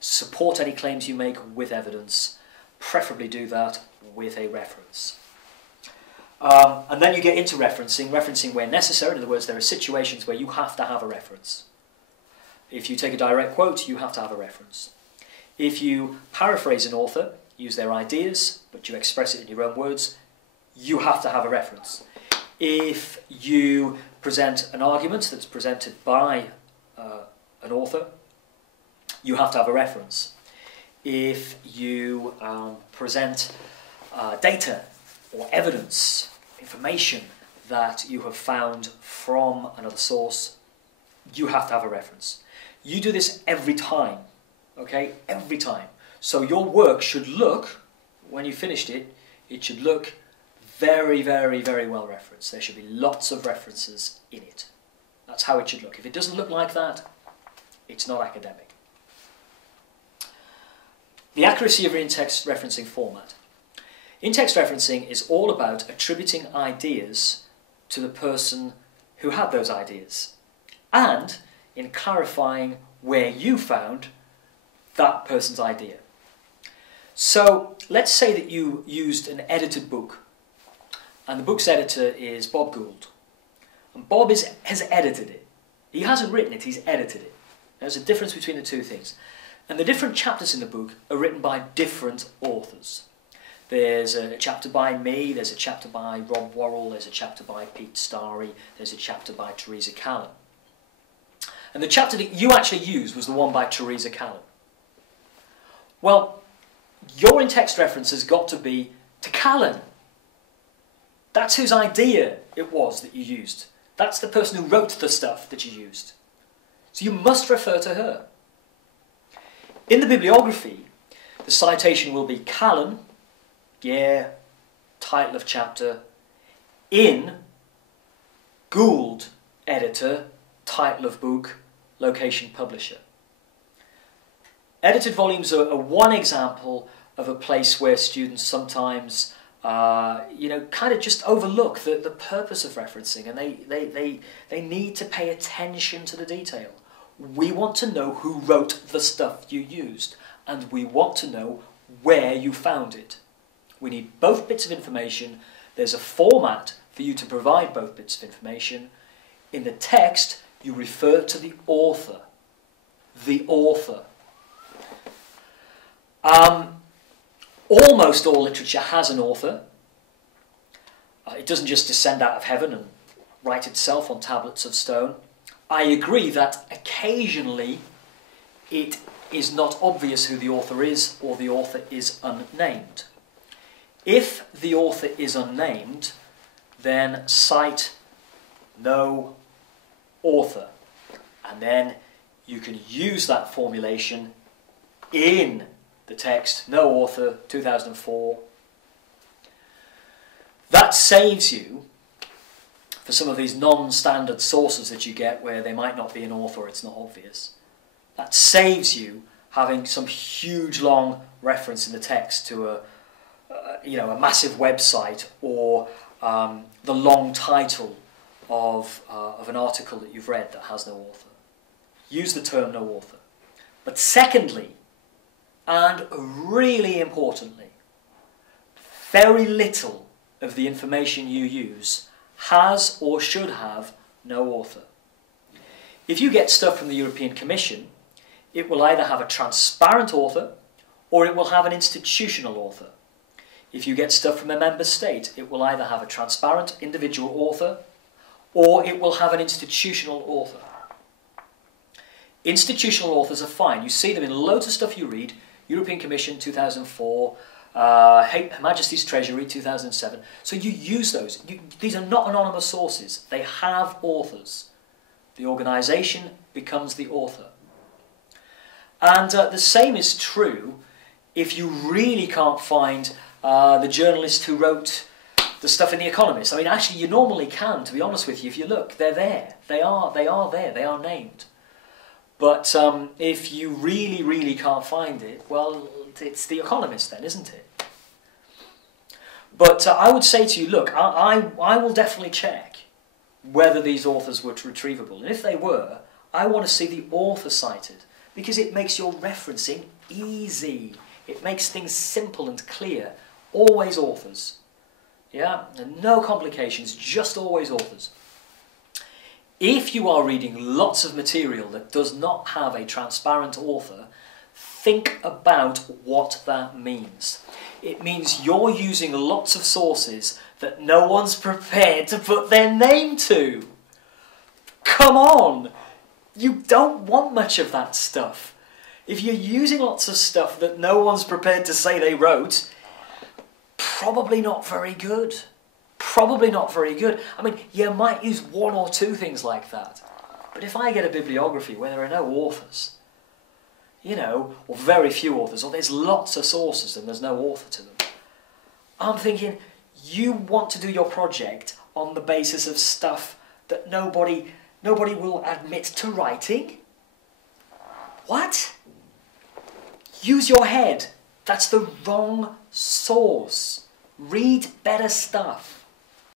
Support any claims you make with evidence. Preferably do that with a reference. And then you get into referencing where necessary. In other words, there are situations where you have to have a reference. If you take a direct quote, you have to have a reference. If you paraphrase an author, use their ideas, but you express it in your own words, you have to have a reference. If you present an argument that's presented by an author, you have to have a reference. If you present data or evidence, information that you have found from another source, you have to have a reference. You do this every time, okay? Every time. So your work should look, when you finished it, it should look very, very, very well referenced. There should be lots of references in it. That's how it should look. If it doesn't look like that, it's not academic. The accuracy of your in-text referencing format. In-text referencing is all about attributing ideas to the person who had those ideas, and in clarifying where you found that person's idea. So let's say that you used an edited book, and the book's editor is Bob Gould. And Bob has edited it. He hasn't written it, he's edited it. There's a difference between the two things. And the different chapters in the book are written by different authors. There's a chapter by me, there's a chapter by Rob Worrell, there's a chapter by Pete Starry, there's a chapter by Teresa Callan. And the chapter that you actually used was the one by Teresa Callan. Well, your in-text reference has got to be to Callan. That's whose idea it was that you used. That's the person who wrote the stuff that you used. So you must refer to her. In the bibliography, the citation will be Callan, year, title of chapter, in, Gould, editor, title of book, location, publisher. Edited volumes are one example of a place where students sometimes kind of just overlook the purpose of referencing, and they need to pay attention to the detail. We want to know who wrote the stuff you used, and we want to know where you found it. We need both bits of information. There's a format for you to provide both bits of information. In the text, you refer to the author. The author. Almost all literature has an author. It doesn't just descend out of heaven and write itself on tablets of stone. I agree that occasionally it is not obvious who the author is, or the author is unnamed. If the author is unnamed, then cite no author. And then you can use that formulation in the text, no author, 2004. That saves you, for some of these non-standard sources that you get where they might not be an author, it's not obvious, that saves you having some huge long reference in the text to a massive website, or the long title of an article that you've read that has no author. Use the term no author. But secondly, and really importantly, very little of the information you use has or should have no author. If you get stuff from the European Commission, it will either have a transparent author or it will have an institutional author. If you get stuff from a member state, it will either have a transparent individual author or it will have an institutional author. Institutional authors are fine. You see them in loads of stuff you read. European Commission 2004, Her Majesty's Treasury 2007. So you use those. These are not anonymous sources. They have authors. The organisation becomes the author. And the same is true if you really can't find the journalist who wrote the stuff in The Economist. I mean, actually, you normally can, to be honest with you. If you look, they're there. They are there. They are named. But if you really, really can't find it, well, it's The Economist then, isn't it? But I would say to you, look, I will definitely check whether these authors were retrievable. And if they were, I want to see the author cited. because it makes your referencing easy. It makes things simple and clear. Always authors. Yeah? And no complications, just always authors. If you are reading lots of material that does not have a transparent author, think about what that means. It means you're using lots of sources that no one's prepared to put their name to. Come on! You don't want much of that stuff. If you're using lots of stuff that no one's prepared to say they wrote, probably not very good. Probably not very good. I mean, you might use one or two things like that. But if I get a bibliography where there are no authors, you know, or very few authors, or there's lots of sources and there's no author to them, I'm thinking, you want to do your project on the basis of stuff that nobody will admit to writing? What? Use your head. That's the wrong source. Read better stuff.